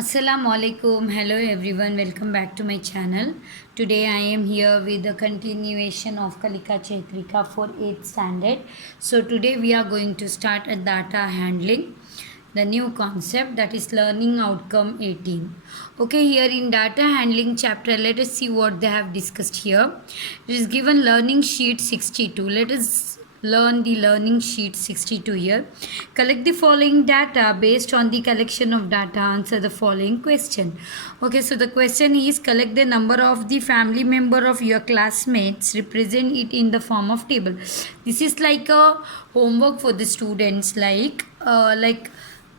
Assalamu alaikum. Hello everyone. Welcome back to my channel. Today I am here with the continuation of KALIKA CHETHARIKE for 8th standard. So today we are going to start a data handling, the new concept, that is learning outcome 18. Okay, here in data handling chapter, let us see what they have discussed here. It is given learning sheet 62. Let us learn the learning sheet 62 here. Collect the following data. Based on the collection of data, answer the following question. Okay, so the question is, collect the number of the family member of your classmates, represent it in the form of table. This is like a homework for the students, like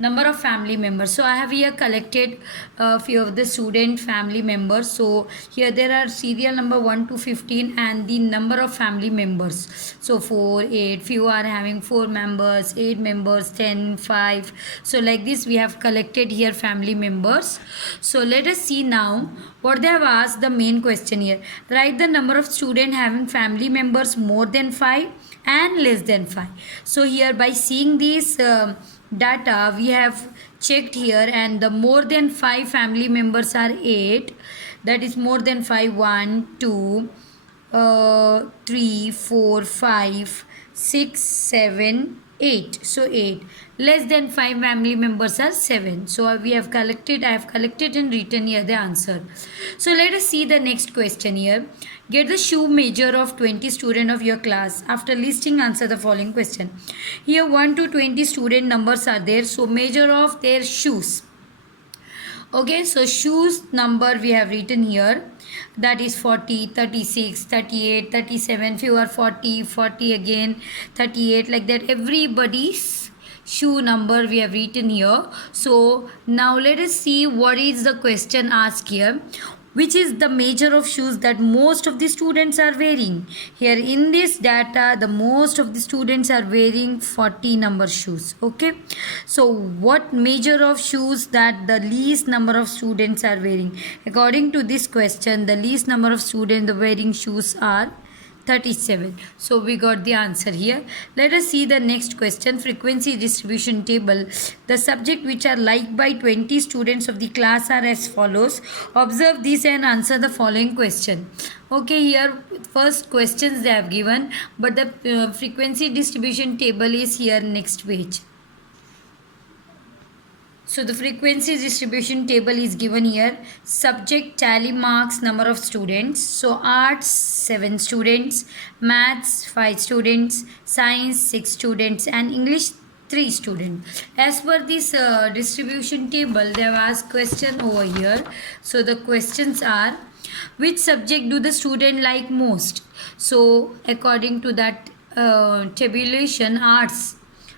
number of family members. So I have here collected a few of the student family members. So here there are serial number 1 to 15 and the number of family members. So 4, 8, few are having 4 members, 8 members, 10, 5. So like this we have collected here family members. So let us see now what they have asked. The main question here, write the number of students having family members more than 5 and less than 5. So here by seeing these data we have checked here, and the more than 5 family members are 8. That is more than 5, 1 2 3 4 5 6 7 8. So 8. Less than 5 family members are 7. So I have collected and written here the answer. So let us see the next question here. Get the shoe measure of 20 students of your class. After listing, answer the following question. Here 1 to 20 student numbers are there. So measure of their shoes. Okay, so shoes number we have written here. That is 40, 36, 38, 37. Few are 40, 40 again, 38. Like that everybody's shoe number we have written here. So now let us see what is the question asked here. Which is the measure of shoes that most of the students are wearing? Here in this data, the most of the students are wearing 40 number shoes. Okay, so what measure of shoes that the least number of students are wearing? According to this question, the least number of students wearing shoes are 37. So we got the answer here. Let us see the next question. Frequency distribution table. The subject which are liked by 20 students of the class are as follows. Observe this and answer the following question. Okay, here first questions they have given, but the frequency distribution table is here next page. So the frequency distribution table is given here. Subject tally marks number of students. So arts 7 students, maths 5 students, science 6 students, and English 3 students. As per this distribution table, they have asked question over here. So the questions are, which subject do the student like most? So according to that tabulation, arts,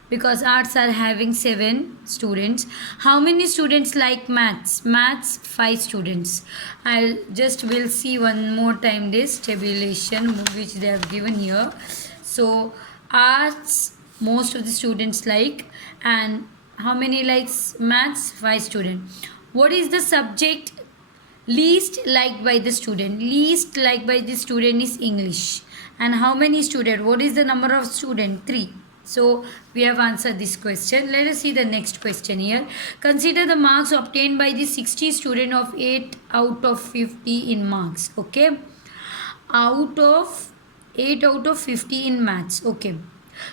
because arts are having 7 students. How many students like maths? Maths 5 students. I'll just will see one more time this tabulation which they have given here. So arts most of the students like, and how many likes maths? 5 students. What is the subject least liked by the student? Least liked by the student is English. And how many students? What is the number of students? 3. So we have answered this question. Let us see the next question here. Consider the marks obtained by the 60 student of 8 out of 50 in marks. Okay, out of 8 out of 50 in maths. Okay,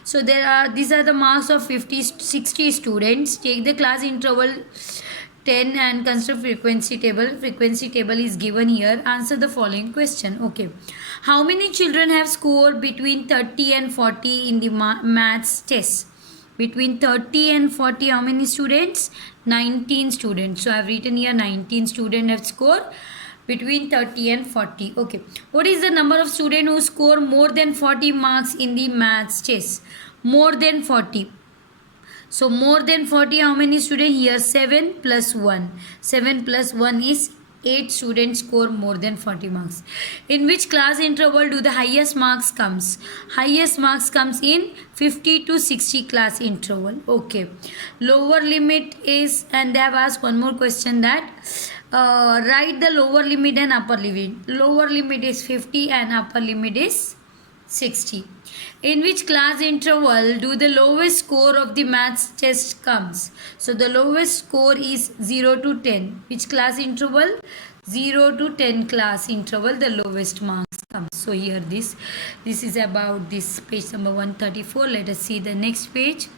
so these are the marks of 60 students. Take the class interval 10 and consider frequency table. Frequency table is given here. Answer the following question. Okay, how many children have scored between 30 and 40 in the maths test? Between 30 and 40, how many students? 19 students. So I have written here 19 students have scored between 30 and 40. Okay, what is the number of students who score more than 40 marks in the maths test? More than 40. So more than 40, how many students? Here 7 plus 1. 7 plus 1 is 8 students score more than 40 marks. In which class interval do the highest marks comes? Highest marks comes in 50 to 60 class interval. Okay. Lower limit is, and they have asked one more question, that write the lower limit and upper limit. Lower limit is 50 and upper limit is 60. In which class interval do the lowest score of the maths test comes? So the lowest score is 0 to 10. Which class interval? 0 to 10 class interval, the lowest marks comes. So here this is about this page number 134. Let us see the next page.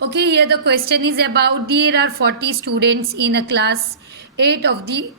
Okay, here the question is about there are 40 students in a class 8 of the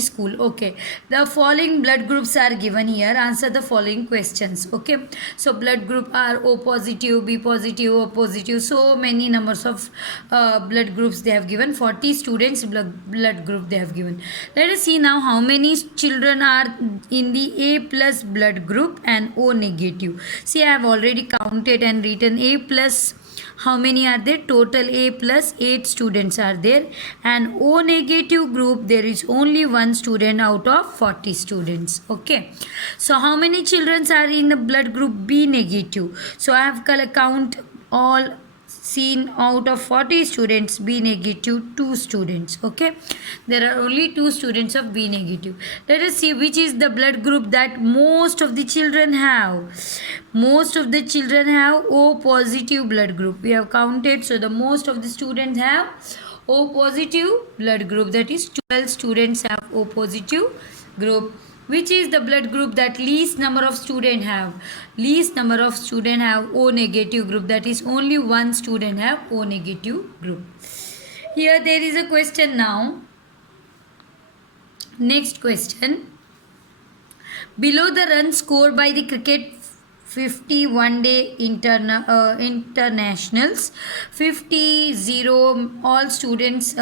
school. Okay, the following blood groups are given here. Answer the following questions. Okay, so blood group are O positive, B positive, O positive. So many numbers of blood groups they have given. 40 students blood group they have given. Let us see now how many children are in the A plus blood group and O negative. See, I have already counted and written A plus. How many are there? Total A plus 8 students are there, and O negative group there is only one student out of 40 students. Okay, so how many children are in the blood group B negative? So I have count all seen out of 40 students B negative 2 students. Okay, there are only 2 students of B negative. Let us see which is the blood group that most of the children have. Most of the children have O positive blood group. We have counted, so the most of the students have O positive blood group, that is 12 students have O positive group. Which is the blood group that least number of students have? Least number of students have O negative group, that is only one student have O negative group. Here there is a question now. Next question. Below the run score by the cricket 50 one-day internationals, 50 all students,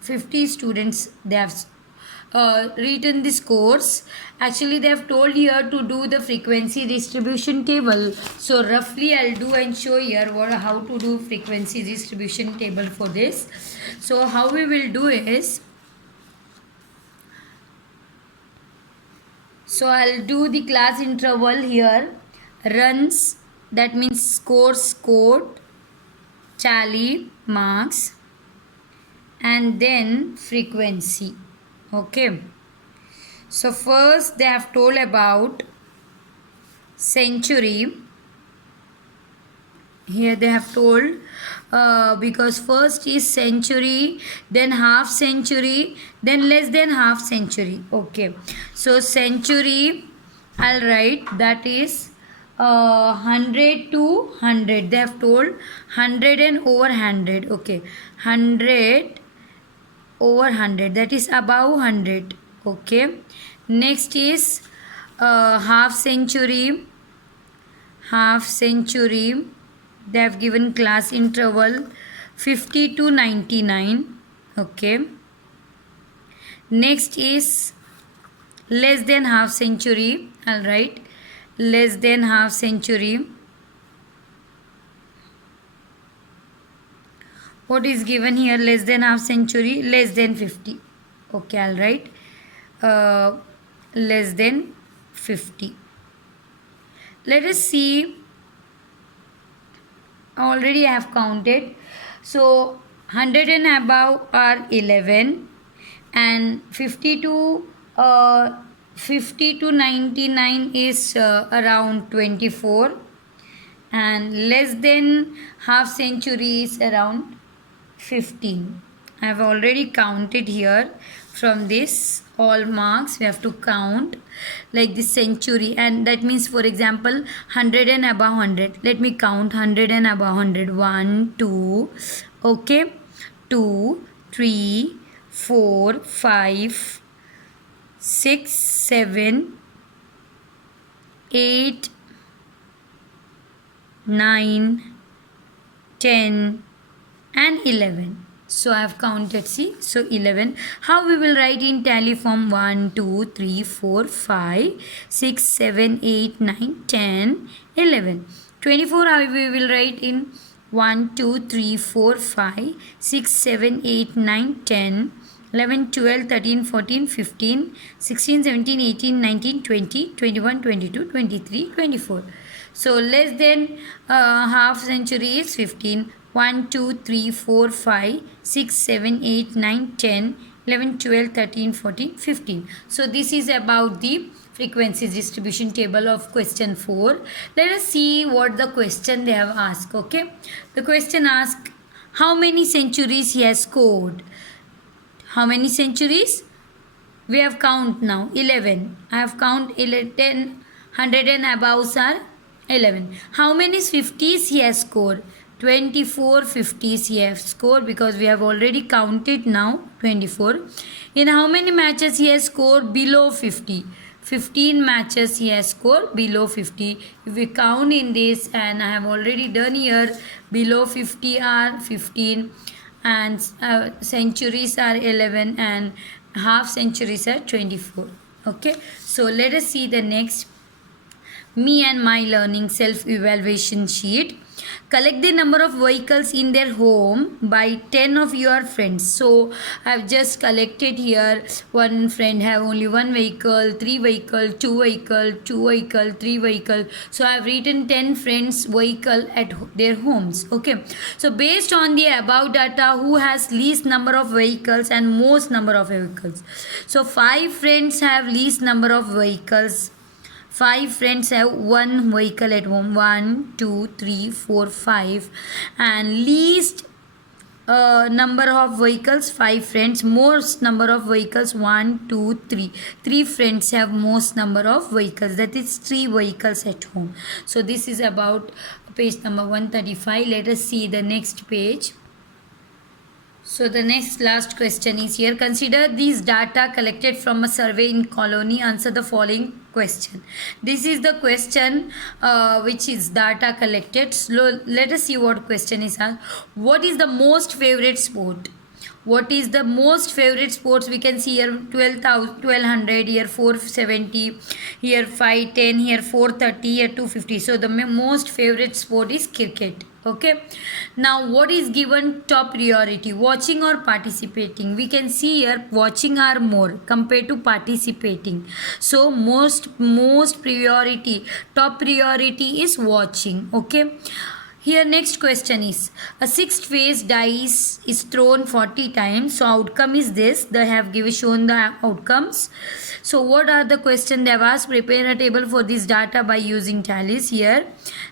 50 students they have written the scores. Actually they have told here to do the frequency distribution table. So roughly I'll do and show here how to do frequency distribution table for this. So how we will do is, so I'll do the class interval here. Runs, that means scores scored, tally marks, and then frequency. Okay, so first they have told about century. Here they have told because first is century, then half century, then less than half century. Okay, so century I'll write, that is 100 to 100. They have told 100 and over 100. Okay, 100 over 100, that is above 100. Okay, next is half century. Half century they have given class interval 50 to 99. Okay, next is less than half century. I'll write less than half century. What is given here? Less than half century, less than 50. Okay, I'll write less than 50. Let us see. Already I have counted. So 100 and above are 11, and 50 to 99 is around 24, and less than half century is around 15. I have already counted here. From this all marks we have to count like this century, and that means for example 100 and above 100. Let me count 100 and above 100. 1 2, okay, 2 3 4 5 6 7 8 9 10 and 11. So I have counted, see, so 11. How we will write in tally form? 1 2 3 4 5 6 7 8 9 10 11. 24 how we will write in 1 2 3 4 5 6 7 8 9 10 11 12 13 14 15 16 17 18 19 20 21 22 23 24. So less than half century is 15. 1 2 3 4 5 6 7 8 9 10 11 12 13 14 15. So this is about the frequency distribution table of question 4. Let us see what the question they have asked. Okay, the question asks how many centuries he has scored. How many centuries? We have count now 11. I have count 10, 100 and above are 11. How many 50s he has scored? 24 50s he has scored, because we have already counted now 24. In how many matches he has scored below 50? 15 matches he has scored below 50. If we count in this, and I have already done here, below 50 are 15 and centuries are 11 and half centuries are 24. Okay, so let us see the next. Me and my learning self evaluation sheet. Collect the number of vehicles in their home by 10 of your friends. So I have just collected here. One friend have only one vehicle, 3 vehicle, 2 vehicle, 2 vehicle, 3 vehicle. So I have written 10 friends vehicle at their homes. Okay, so based on the above data, who has least number of vehicles and most number of vehicles? So 5 friends have least number of vehicles. 5 friends have one vehicle at home. 1, 2, 3, 4, 5. And least number of vehicles 5 friends. Most number of vehicles 1, 2, 3. 3 friends have most number of vehicles. That is 3 vehicles at home. So this is about page number 135. Let us see the next page. So the next last question is here. Consider these data collected from a survey in colony. Answer the following question. This is the question which is data collected. So let us see what question is asked. What is the most favorite sport? What is the most favorite sports? We can see here 1200, here 470, here 510, here 430, here 250. So the most favorite sport is cricket. Okay, now what is given top priority, watching or participating? We can see here watching are more compared to participating. So most priority, top priority is watching. Okay, here next question is a 6th phase dice is thrown 40 times. So outcome is this. They have shown the outcomes. So what are the question they have asked? Prepare a table for this data by using tallies. Here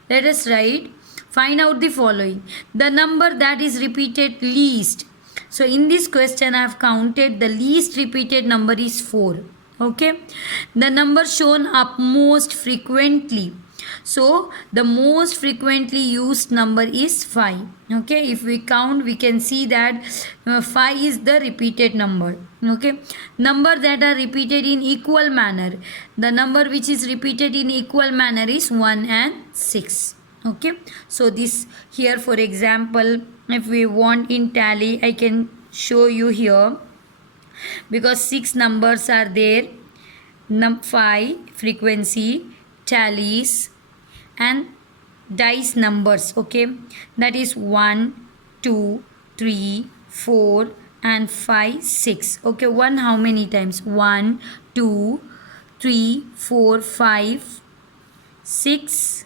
let us write. Find out the following. The number that is repeated least. So in this question I have counted the least repeated number is 4. Okay. The number shown up most frequently. So the most frequently used number is 5. Okay. If we count, we can see that 5 is the repeated number. Okay. Number that are repeated in equal manner. The number which is repeated in equal manner is 1 and 6. Okay, so this here, for example, if we want in tally, I can show you here, because 6 numbers are there. 5 frequency, tallies and dice numbers. Okay, that is 1, 2, 3, 4 and 5, 6. Okay, 1 how many times? 1, 2, 3, 4, 5, 6,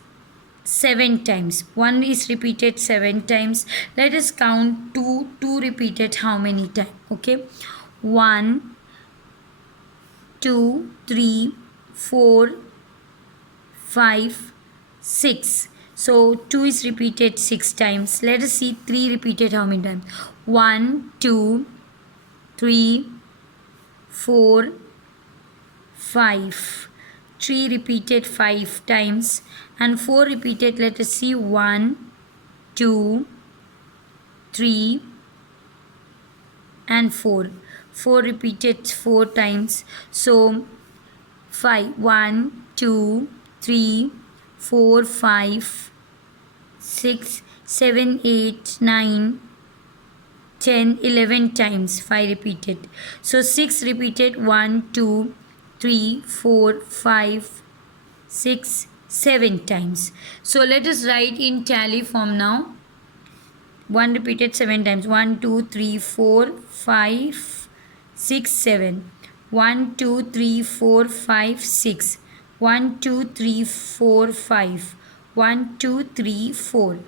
7 times. 1 is repeated 7 times. Let us count 2 repeated how many times? Okay, 1, 2, 3, 4, 5, 6. So 2 is repeated 6 times. Let us see 3 repeated how many times? 1, 2, 3, 4, 5. 3 repeated 5 times and 4 repeated. Let us see 1, 2, 3 and 4. 4 repeated 4 times. So 5, 1, 2, 3, 4, 5, 6, 7, 8, 9, 10, 11 times. 5 repeated. So 6 repeated 1, 2, 3, 4, 5, 6, 7 times. So let us write in tally form now. 1 repeated 7 times. 1, 2, 3, 4, 5, 6, 7. 1, 2, 3, 4, 5, 6. 1, 2, 3, 4, 5. 1, 2, 3, 4.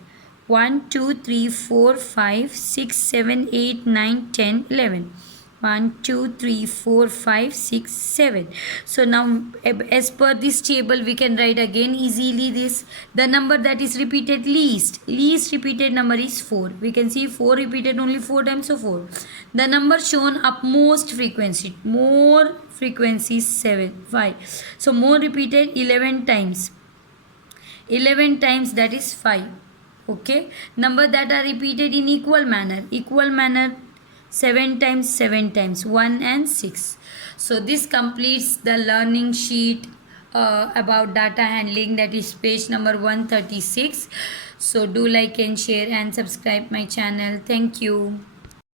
1, 2, 3, 4, 5, 6, 7, 8, 9, 10, 11. 1 2 3 4 5 6 7. So now as per this table we can write again easily this. The number that is repeated least repeated number is 4. We can see 4 repeated only 4 times, so 4. The number shown up most frequency, more frequency is 5. So more repeated 11 times, 11 times, that is 5. Okay, number that are repeated in equal manner 7 times, 7 times, 1 and 6. So this completes the learning sheet about data handling, that is page number 136. So do like and share and subscribe my channel. Thank you.